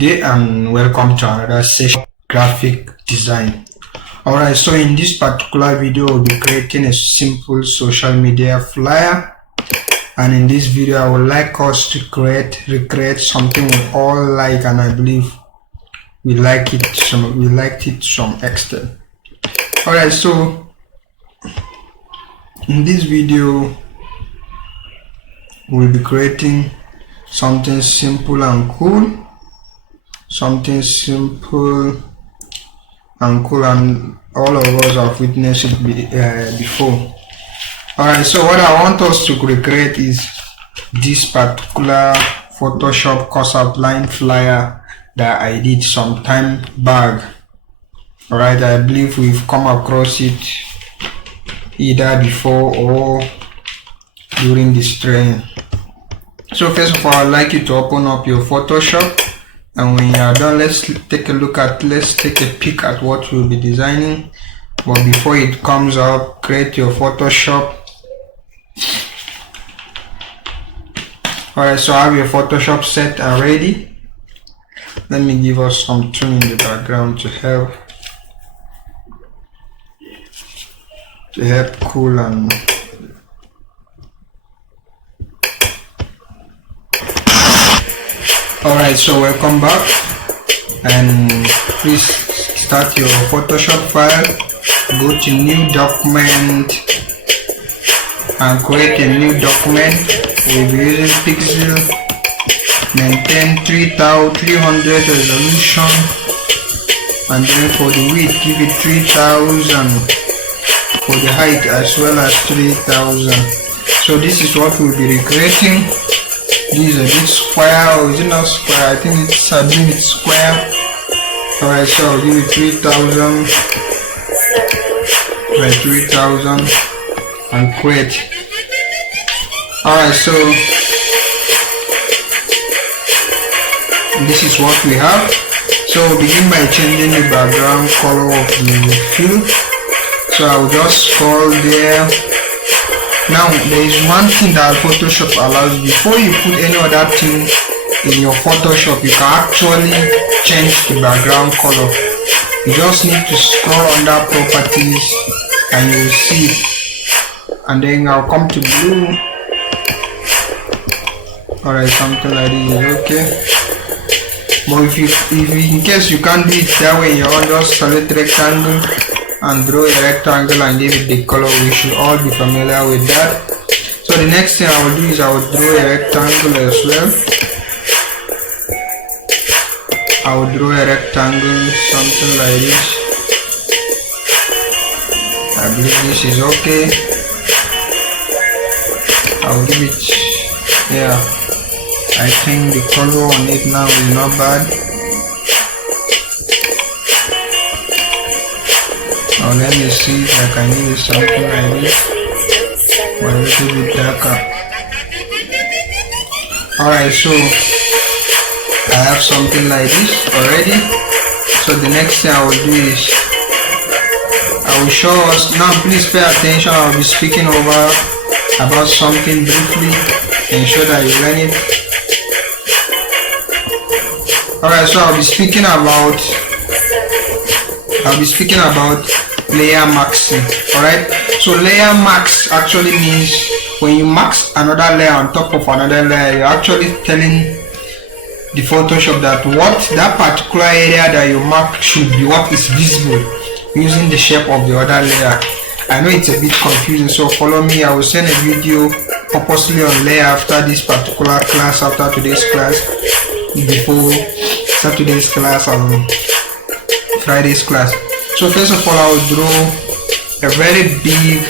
day and welcome to another session of graphic design. Alright, so in this particular video we'll be creating a simple social media flyer, and in this video I would like us to recreate something we all like, and I believe we liked it to some extent. Alright, so in this video we'll be creating something simple and cool, and all of us have witnessed it before. Alright, so what I want us to recreate is this particular Photoshop course outline flyer that I did some time back. Alright, I believe we've come across it either before or during this training. So first of all, I'd like you to open up your Photoshop, and when you are done, let's take a peek at what we'll be designing. But before it comes up, create your Photoshop. Alright, so I have your Photoshop set and ready. Let me give us some tune in the background to help cool and alright, so welcome back, and please start your Photoshop file, go to new document and create a new document. We'll be using pixel, maintain 3300 resolution, and then for the width give it 3000, for the height as well as 3000. So this is what we'll be recreating. This is a bit square, or is it not square? I think it's a bit square. Alright, so I'll give it 3000 by 3000 and create. Alright, so this is what we have. So we'll begin by changing the background color of the field. So I'll just scroll there. Now there is one thing that Photoshop allows. Before you put any other thing in your Photoshop, you can actually change the background color. You just need to scroll under properties and you will see, and then I'll come to blue. Alright, something like this is okay. But if in case you can't do it that way, you will just select rectangle and draw a rectangle and give it the color. We should all be familiar with that. So the next thing I will do is I will draw a rectangle as well. I will draw a rectangle, something like this. I believe this is okay. I will give it, yeah, I think the color on it now is not bad. Now let me see if I can give it something like this, but a little bit darker. Alright, so I have something like this already. So the next thing I will do is I will show us. Now please pay attention. I will be speaking about something briefly, ensure that you learn it. Alright, so I'll be speaking about layer maxing. Alright, so layer max actually means when you max another layer on top of another layer, you're actually telling the Photoshop that that particular area that you mark should be what is visible using the shape of the other layer. I know it's a bit confusing, so follow me. I will send a video purposely on layer after this particular class, after today's class, before Saturday's class and Friday's class. So first of all, I will draw a very big,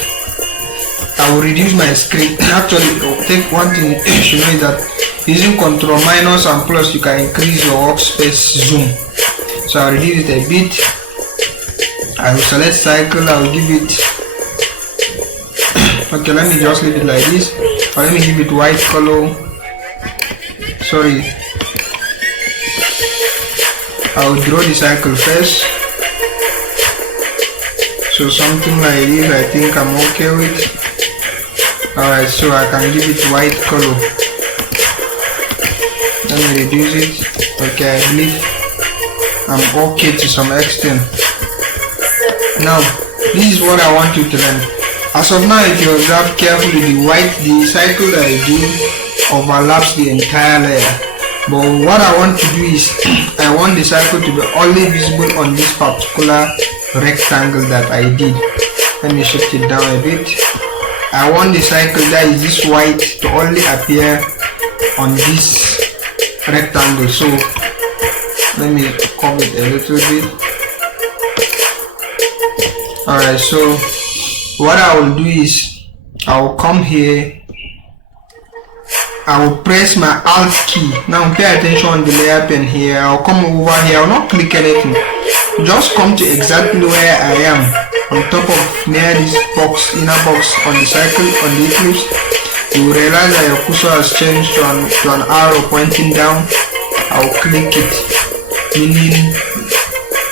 I will reduce my screen. Actually, take one thing you should know is that using Ctrl minus and plus, you can increase your workspace zoom. So I'll reduce it a bit. I will select cycle, I will give it, okay, let me just leave it like this, or let me give it white color. Sorry, I will draw the cycle first. So something like this, I think I'm okay with. Alright, so I can give it white color. Let me reduce it. Okay, I believe I'm okay to some extent. Now, this is what I want you to learn. As of now, if you observe carefully, the cycle that I do overlaps the entire layer. But what I want to do is, I want the cycle to be only visible on this particular rectangle that I did. Let me shift it down a bit. I want the cycle that is this white to only appear on this rectangle. So let me curve it a little bit. Alright, so what I will do is I will come here, I will press my Alt key. Now pay attention on the layer pen here. I'll come over here, I will not click anything, just come to exactly where I am, on top of near this box, inner box on the cycle, on the eclipse. You will realize that your cursor has changed to an arrow pointing down. I will click it, meaning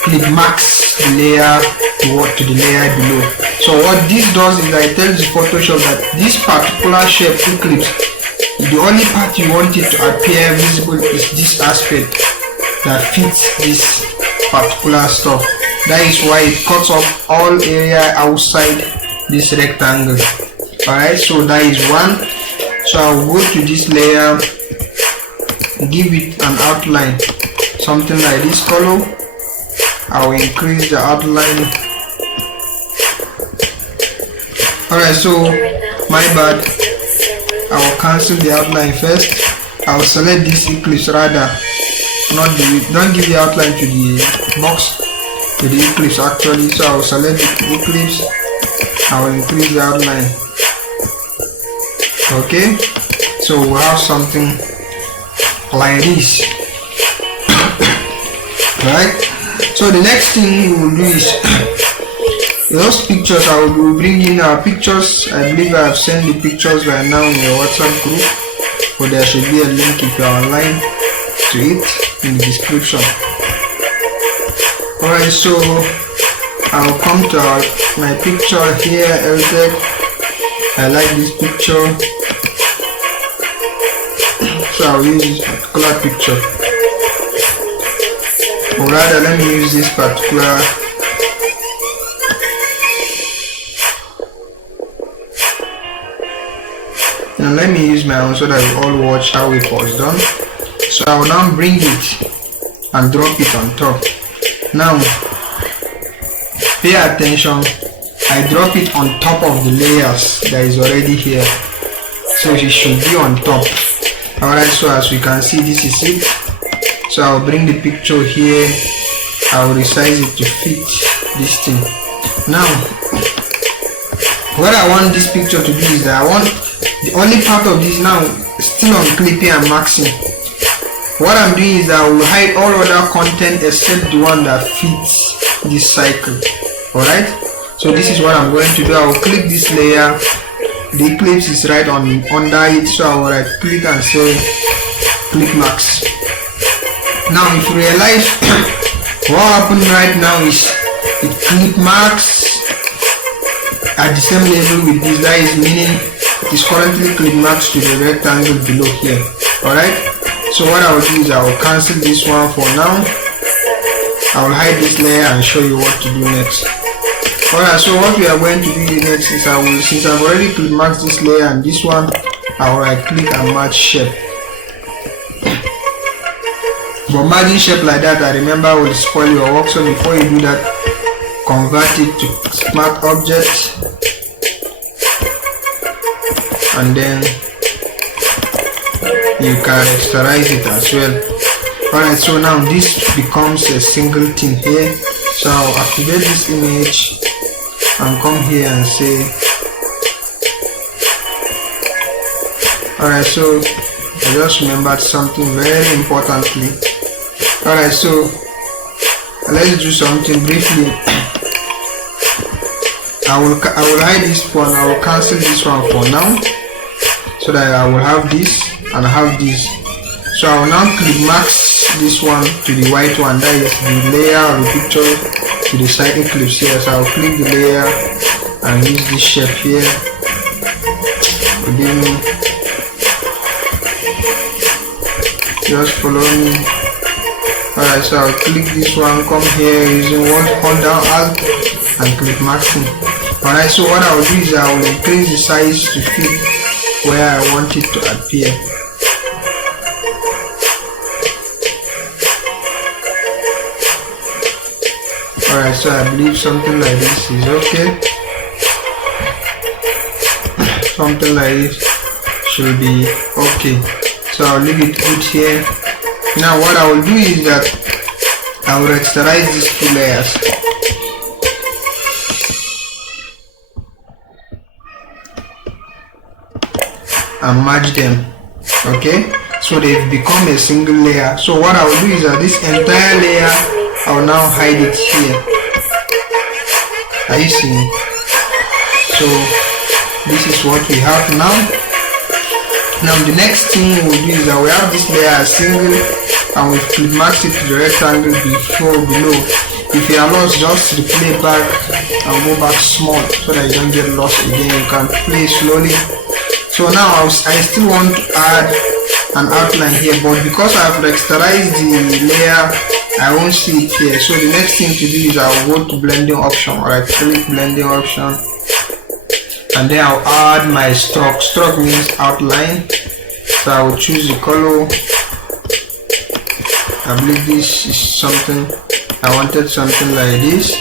click max the layer to the layer below. So what this does is that it tells Photoshop that this particular shape eclipse, the only part you want it to appear visible is this aspect that fits this particular stuff. That is why it cuts off all area outside this rectangle. Alright, so that is one. So I'll go to this layer, give it an outline, something like this color. I will increase the outline. Alright, so my bad, I will cancel the outline first. I will select this eclipse rather, don't give the outline to the box, to the eclipse actually. So I will select the eclipse, I will increase the outline. Okay, so we'll have something like this. Right, so the next thing we will do is those pictures. I will bring in our pictures. I believe I have sent the pictures right now in your WhatsApp group, but there should be a link if you are online to it in the description. Alright, so I will come to my picture here, LZ. I like this picture, so I will use this particular picture. Or rather, let me use this particular now. Let me use my own so that you all watch how it was done. So I will now bring it and drop it on top. Now pay attention, I drop it on top of the layers that is already here, so it should be on top. Alright, so as we can see, this is it. So I'll bring the picture here, I'll resize it to fit this thing. Now what I want this picture to be is that I want the only part of this now still on clipping and maxing. What I'm doing is that I will hide all other content except the one that fits this cycle. Alright, so this is what I'm going to do. I will click this layer, the eclipse is right under it, so I will right click and say click max. Now if you realize what happened right now is it click max at the same level with this. That is meaning it is currently click max to the rectangle below here. Alright, so what I will do is I will cancel this one for now. I will hide this layer and show you what to do next. Alright, so what we are going to do next is since I've already click maxed this layer and this one, I will right click and match shape. But matching shape like that, I remember, will spoil your work. So before you do that, convert it to smart object and then you can rasterize it as well. Alright, so now this becomes a single thing here. So I'll activate this image and come here and say, alright, so I just remembered something very importantly. Alright, so let's do something briefly. I will hide this one, I will cancel this one for now, so that I will have this and have this. So I will now click max this one to the white one, that is the layer of the picture to the side eclipse here. So I will click the layer and use this shape here. Forgive me. just follow me. Alright, so I'll click this one, come here using hold down alt and click maxing. Alright, so what I will do is I will increase the size to fit where I want it to appear. Alright, so I believe something like this is okay. Something like this should be okay. So I'll leave it good here. Now what I will do is that I will rasterize these two layers. And merge them. Okay, so they've become a single layer. So what I will do is that this entire layer, I will now hide it here. Are you seeing? So this is what we have now. Now the next thing we'll do is that we have this layer as single, and we click max it to the rectangle below. If you are lost, just replay back and go back small so that you don't get lost again. You can play slowly. So now I still want to add an outline here, but because I've rasterized the layer, I won't see it here. So the next thing to do is I'll go to blending option. Alright, click blending option, and then I'll add my stroke. Stroke means outline. So I will choose the color. I believe this is something I wanted, something like this.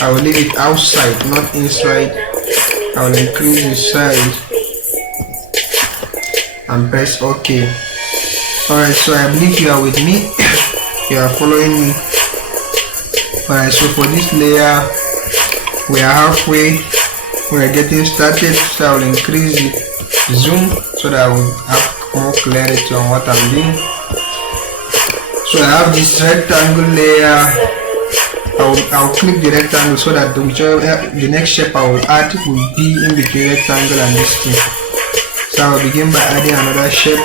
I will leave it outside, not inside. I will increase the size and press OK. Alright, so I believe you are with me. You are following me. Alright, so for this layer we are halfway. We are getting started. So I will increase the zoom so that I will have more clarity on what I'm doing. So I have this rectangle layer. I'll click the rectangle so that the next shape I will add will be in between rectangle and this thing. So I'll begin by adding another shape.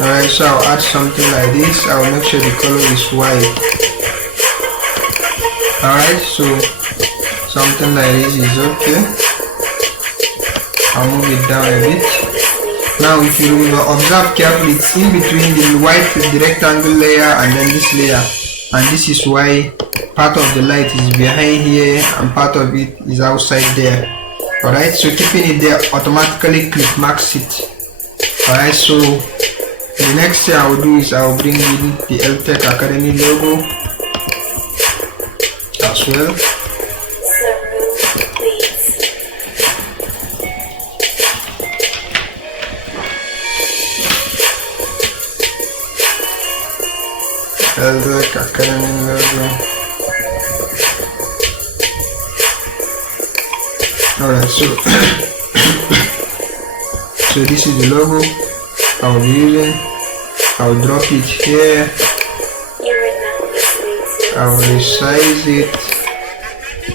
Alright, so I'll add something like this. I'll make sure the color is white. Alright, so something like this is okay. I'll move it down a bit. Now if you observe carefully, it's in between the white, the rectangle layer, and then this layer, and this is why part of the light is behind here and part of it is outside there. Alright, so keeping it there, automatically click max it. Alright, so the next thing I will do is I will bring in the LTech Academy logo as well. LTech Academy logo. Alright, so so this is the logo I will be using. I will drop it here. I will resize it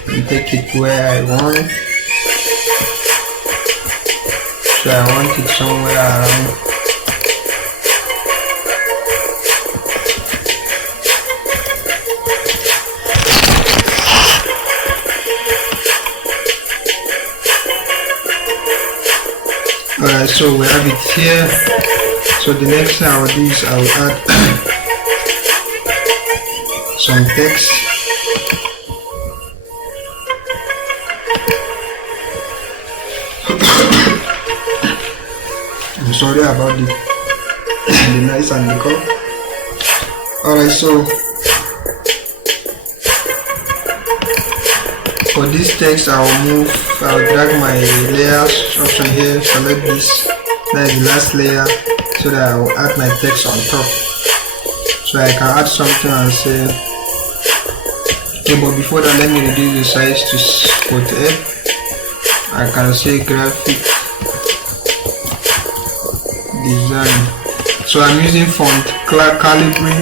and take it where I want. So I want it somewhere around. Alright, so we have it here. So the next thing I will do is I will add some text. I'm sorry about the noise and the cough. Alright, so for this text I'll drag my layers option here, select this, that is the last layer, so that I will add my text on top. So I can add something and say, okay, but before that let me reduce the size to 48. I can say graphic design. So I'm using font Calibri.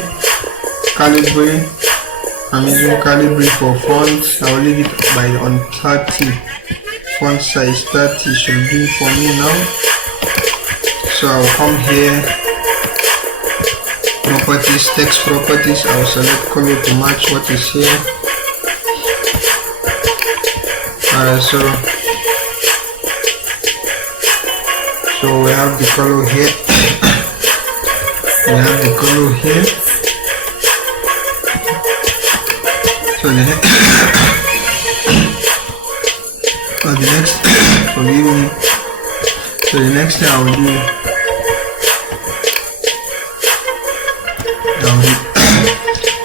I'm using Calibri for font. I will leave it by on 30. Font size 30 should be for me now. So I'll come here, properties, text properties. I will select color to match what is here. Alright, so So we have the color here. We have the color here. So the next forgive me. So the next thing I will do,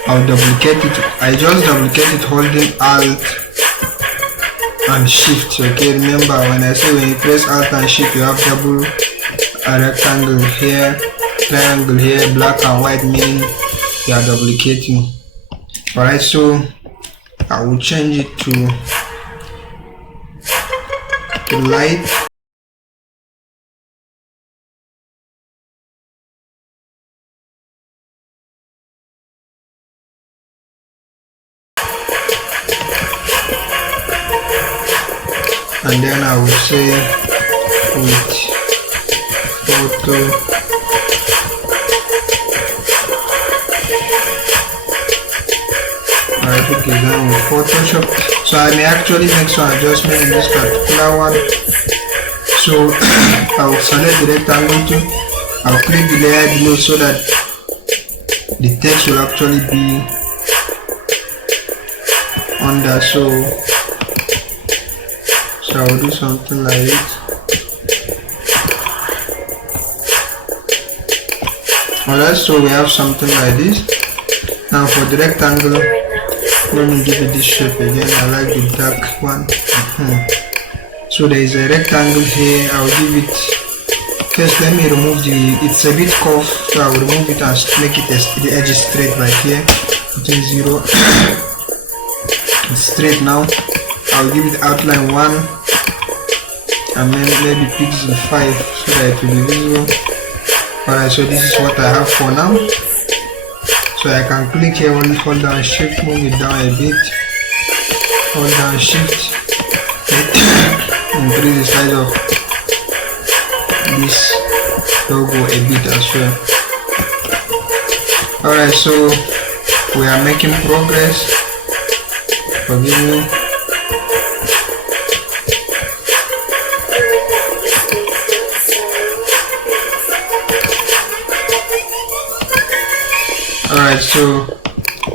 I'll duplicate it. I just duplicate it holding Alt and Shift. Okay, remember when I say when you press Alt and Shift, you have double a rectangle here, triangle here, black and white, meaning you are duplicating. Alright, so I will change it to light. And then I will say with photo graphic design with Photoshop. So I may actually make some adjustment in this particular one. So I will select the rectangle tool. I'll click the layer below so that the text will actually be under. So I will do something like it. Alright, so we have something like this. Now for the rectangle, let me give it this shape again. I like the dark one. So there is a rectangle here. I'll give it. First, let me remove it's a bit curved, so I will remove it and make it the edge is straight right here. Between 0. It's straight now. I'll give it outline 1. And then maybe pixel 5 so that it will be visible. Alright, so this is what I have for now. So I can click here, hold down Shift, move it down a bit. Hold down Shift, increase the size of this logo a bit as well. Alright, so we are making progress. Forgive me. Alright, so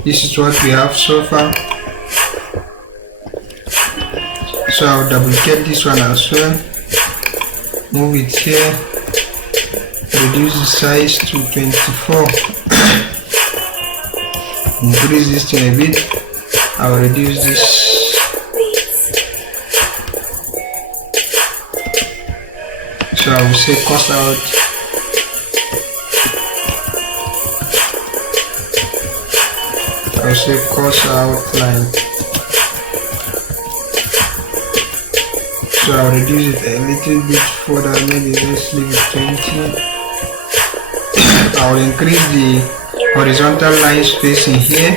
this is what we have so far. So I'll duplicate this one as well. Move it here. Reduce the size to 24. Increase this to a bit. I'll reduce this. So I will say cross out. I'll say cross outline. So I'll reduce it a little bit further, maybe let's leave it 20. I'll increase the horizontal line spacing here.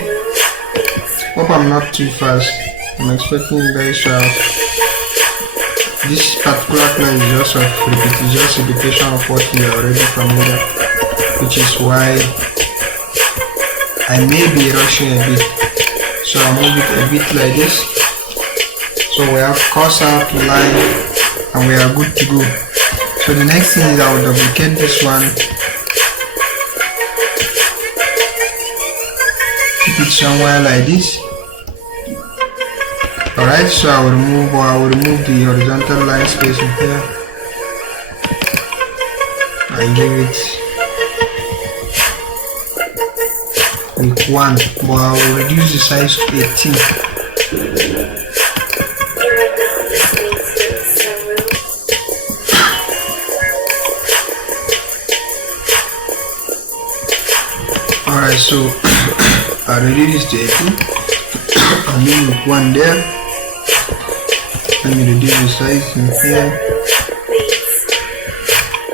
Hope I'm not too fast. I'm expecting you guys to have this particular class is just just a repetition of what we are already familiar, which is why I may be rushing a bit. So I'll move it a bit like this. So we have cross out line and we are good to go. So the next thing is I will duplicate this one. Keep it somewhere like this. Alright, so I will remove the horizontal line spacing here. I give it with 1, but I will reduce the size to 18. Alright, so I reduce to 18. I'm leaving with 1 there. Let me reduce the size in here.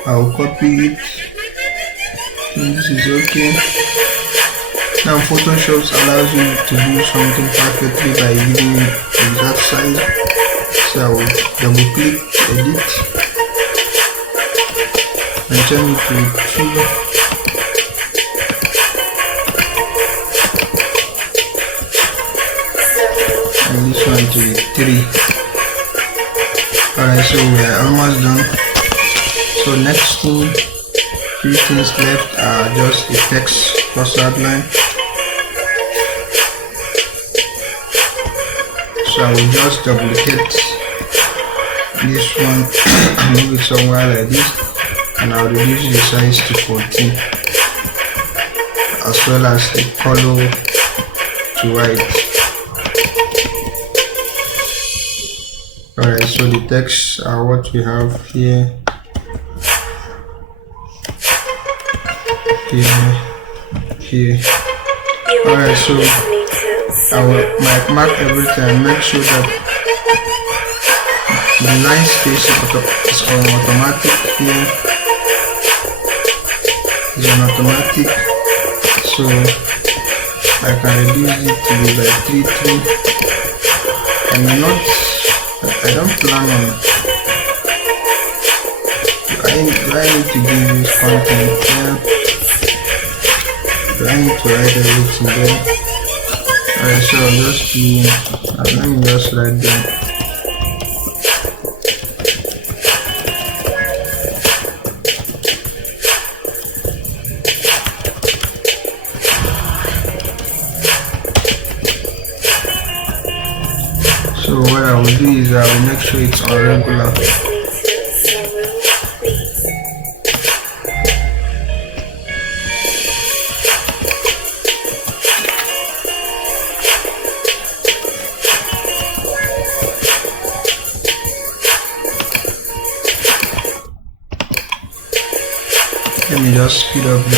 I'll copy it. And this is okay. Now Photoshop allows you to do something perfectly by giving it the exact size. So I will double click, edit, and turn it to 2. And this one to 3. Alright, so we are almost done. So next thing, few things left are just the text plus outline. So I will just duplicate this one and move it somewhere like this, and I'll reduce the size to 14, as well as the color to white. Alright, so the text are what we have here, here. Alright, so I will mark everything, make sure that the line spacing is on automatic here. It's on automatic, so I can reduce it to be by 3. I don't plan on. Do I need to give this content here? Do I need to write everything there? Alright, so I'll just do, let me just write down. So what I will do is I will make sure it's on regular. Let me just speed up the.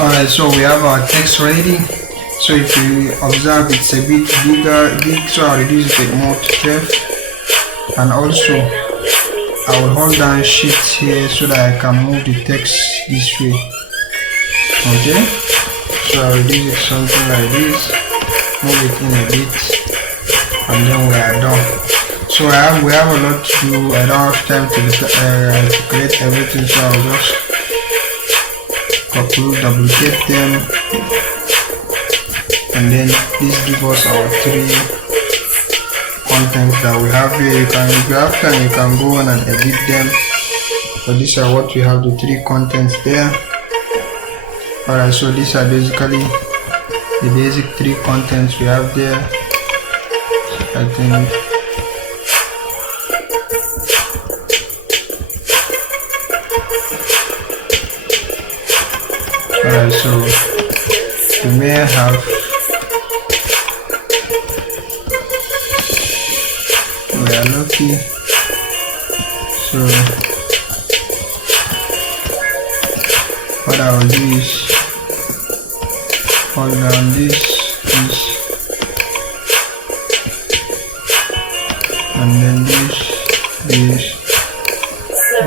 Alright, so we have our text ready. So if you observe, it's a bit big, so I'll reduce it more to 12. And also I will hold down shift here so that I can move the text this way. Okay, so I'll reduce it something like this, move it in a bit, and then we are done. So we have a lot to do. I don't have time to create everything, so I'll just duplicate them, and then this gives us our 3 contents that we have here. If you have time, you can go on and edit them, but these are what we have, the 3 contents there. Alright, so these are basically the basic 3 contents we have there. I think alright, so we may have, we are lucky, so what I will do is hold down this, and then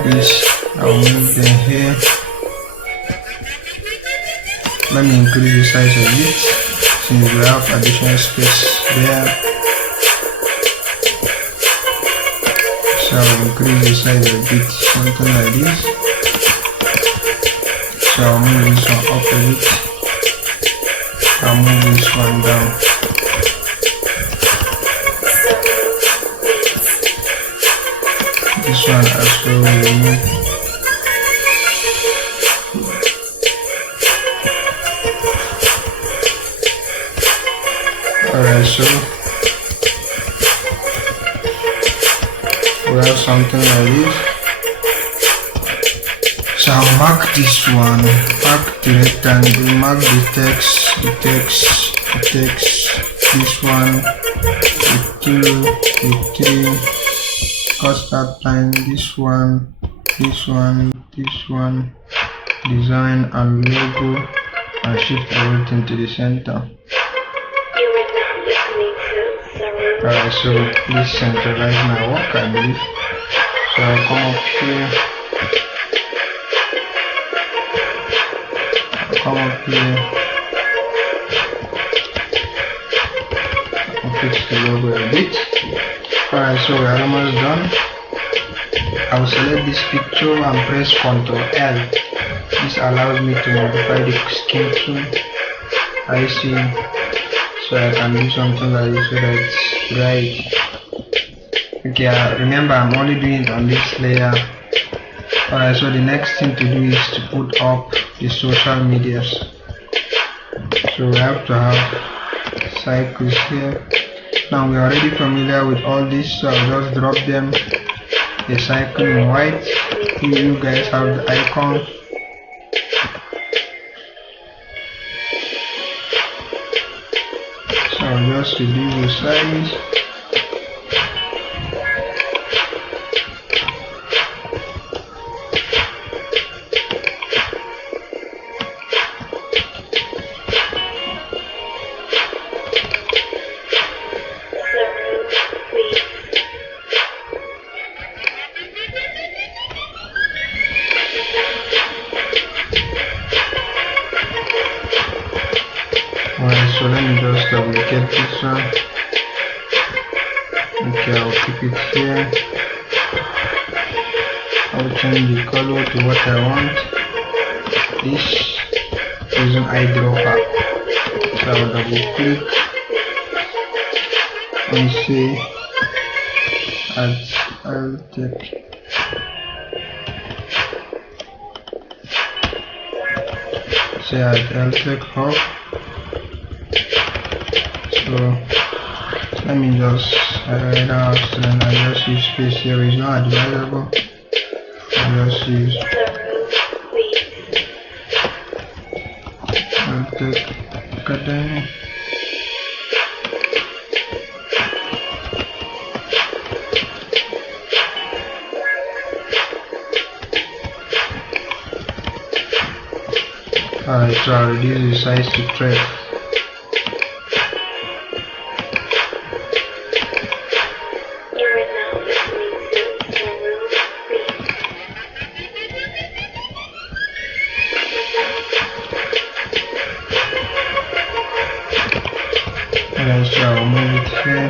this, I will move them here. Let me increase the size of it since we have additional space there. So I'll increase the size a bit, something like this. So I'll move this one up a bit. I'll move this one down. This one as well will move. Alright, so we have something like this. So I'll mark this one, mark the rectangle, mark the text, this one, the 2, the 3, cost outline, this one, design and logo, and shift everything to the center. Alright, so please centralize my work, I believe. So I'll come up here. I'll fix the logo a bit. Alright, so we are almost done. I will select this picture and press Ctrl L. This allows me to modify the skin tone. I see. So I can do something like this so that it's right. Okay, remember I'm only doing it on this layer. Alright, so the next thing to do is to put up the social medias. So we have to have cycles here. Now we're already familiar with all this, so I'll just drop them a cycle in white. You guys have the icon. So I'll just reduce the size. Alright, so let me just duplicate this one. Okay, I'll keep it here. I'll change the color to what I want. This using eyedropper. So I'll double click and say add Altec. Say add Altec hub. So let me just write out and I just use space here. Is not advisable. I just use Altec Academy. Alright, so I'll reduce the size to 12. Alright, so I'll move it here.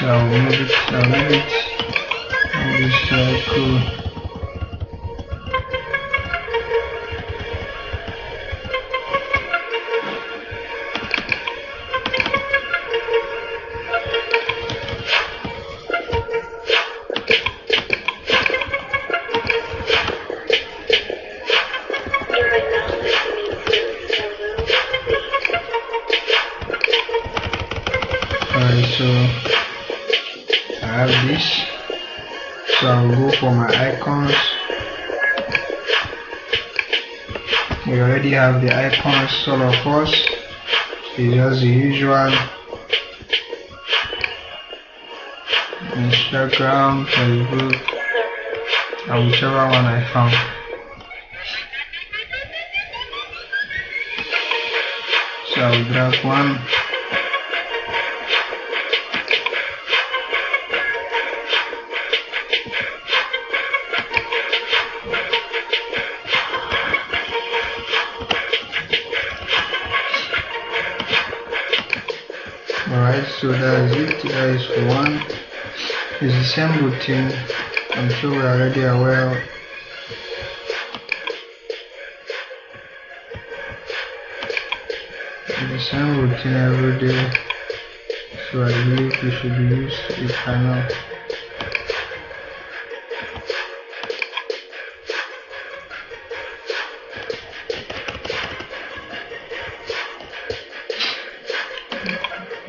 So I'll move it on this circle. Alright, so I have this. So I'll go for my icons. We already have the icons, all of us. It's just the usual Instagram, Facebook, and whichever one I found. So I'll drag one. Alright, so that's it guys for one. It's the same routine. I'm sure we're already aware. It's the same routine every day. So I believe we should be used to it by now.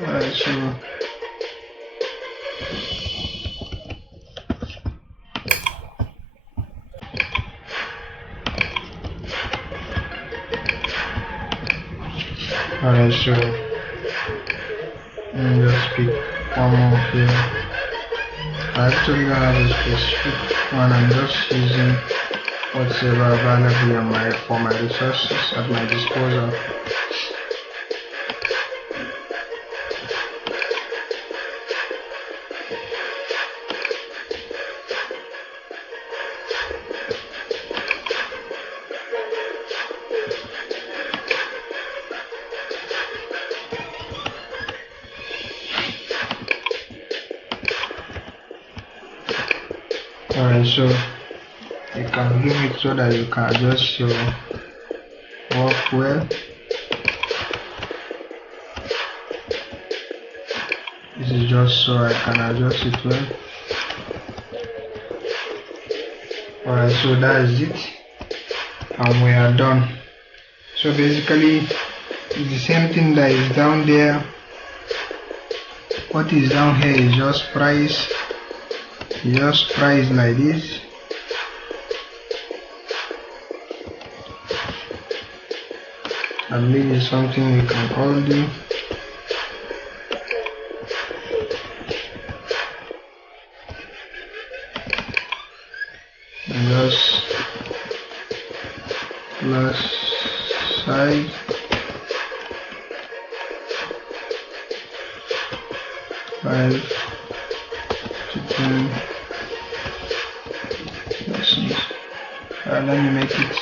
Alright, so alright, so let me just pick one more here. I actually don't have a specific one. I'm just using whatever available for my resources at my disposal. Alright, so you can give it so that you can adjust your work well. This is just so I can adjust it well. Alright, so that is it, and we are done. So basically it's the same thing that is down there. What is down here is just price. Just price like this. I believe it's something we can all do. And just plus size. Five to 10 percent. Let me make it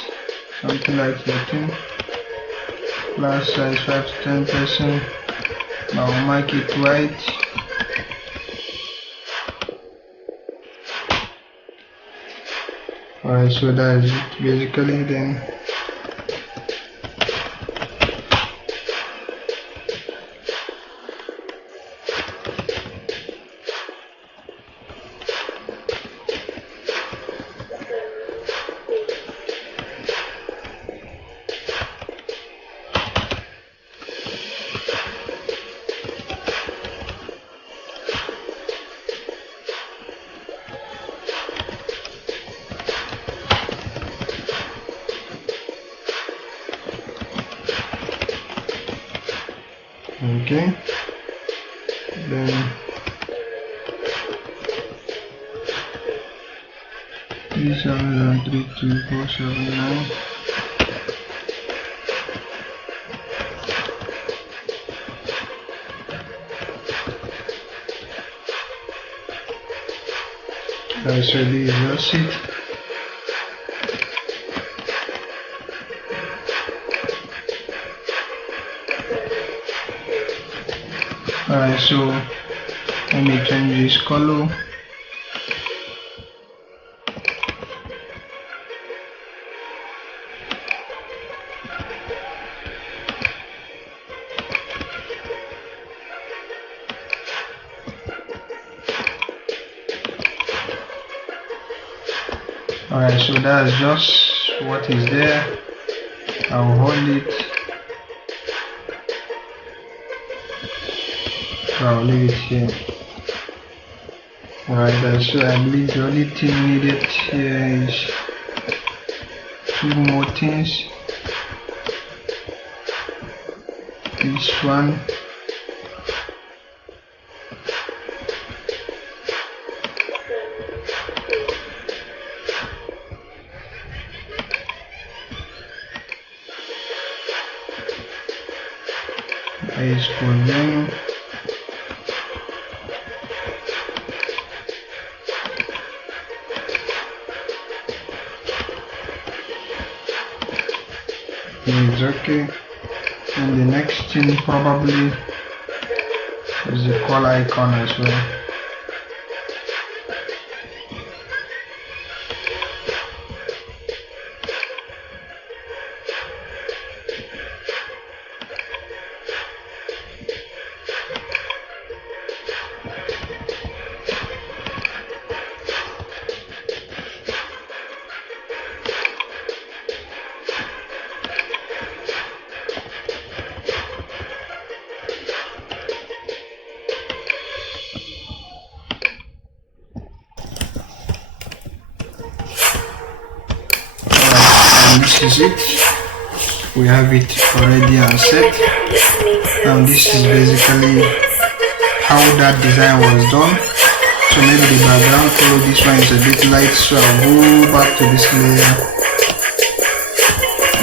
something like 14. Plus size 5 to 10%. I'll make it white. Alright, so that is it basically. Then okay, then this 732,479. So this is just it. Alright, so let me change this color. Alright, so that's just what is there. I'll hold it. I'll leave it here. Alright, so I believe the only thing needed here is two more things. This one. Is for them. It's okay. And the next thing probably is the call icon as well. This is it. We have it already and set. And this is basically how that design was done. So maybe the background color, this one is a bit light, so I'll go back to this layer.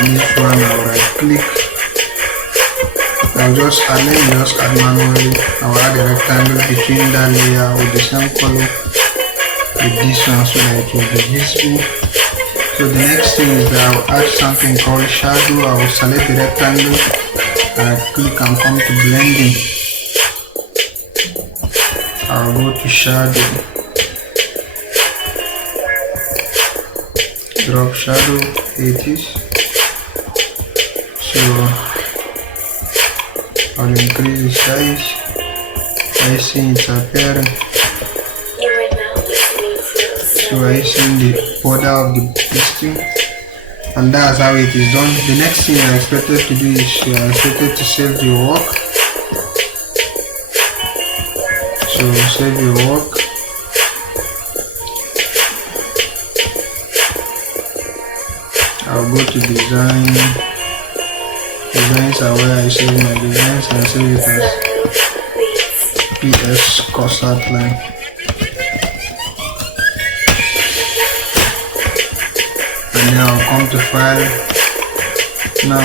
This one I'll right click. I'll just add manually. I'll add a rectangle between that layer with the same color with this one so that it will be visible. So the next thing is that I'll add something called shadow. I will select the rectangle and I click and come to blending. I'll go to shadow. drop shadow 80s. So I'll increase the size. I see it's appearing. So I see the border of the piston, and that's how it is done. The next thing I expected to do is I expected to save the work. So save your work. I'll go to design. Designs are where I save my designs and save it as PS course outline. And then I'll come to file. Now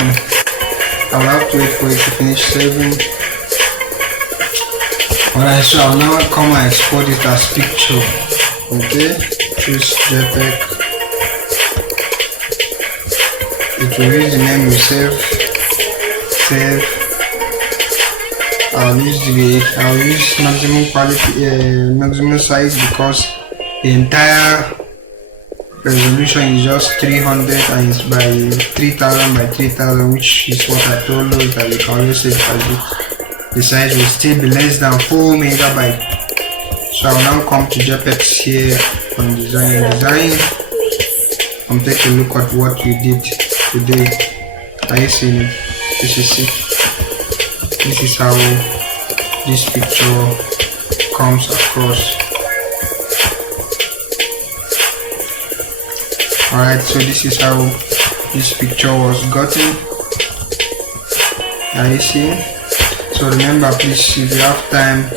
I'll have to wait for it to finish saving. Alright, so I'll now come and export it as picture. Okay, choose JPEG. It will use the name you save. I'll use maximum quality, maximum size, because the entire resolution is just 300 and it's by 3000 by 3000, which is what I told you that you can always save as it. The size will still be less than 4 megabytes. So I'll now come to JPEGs here on design. I'm taking a look at what we did today. Are you seeing it? This is it. This is how this picture comes across. Alright, so this is how this picture was gotten. Are you seeing? So remember, please, if you have time,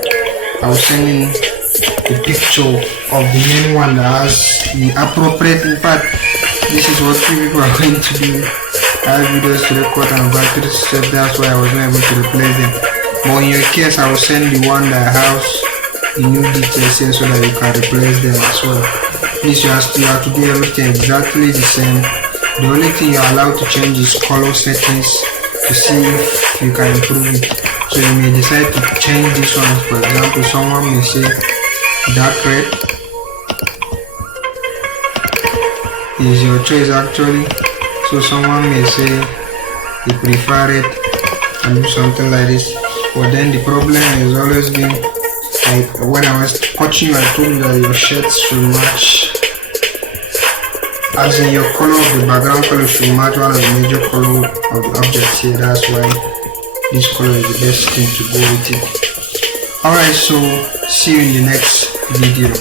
I'll send in a picture of the main one that has the appropriate. In fact, this is what people are going to do. I have videos to record and battery set, that's why I was not able to replace them. But in your case, I will send the one that has the new details here so that you can replace them as well. Please, you have to do everything exactly the same. The only thing you are allowed to change is color settings to see if you can improve it. So you may decide to change this one. For example, someone may say dark red. Is your choice actually. So someone may say they prefer it and do something like this. But then the problem has always been, like when I was coaching you, I told you that your shirts should match, as in your color of the background color should match one of the major color of the objects here. That's why this color is the best thing to go with it. Alright, so see you in the next video.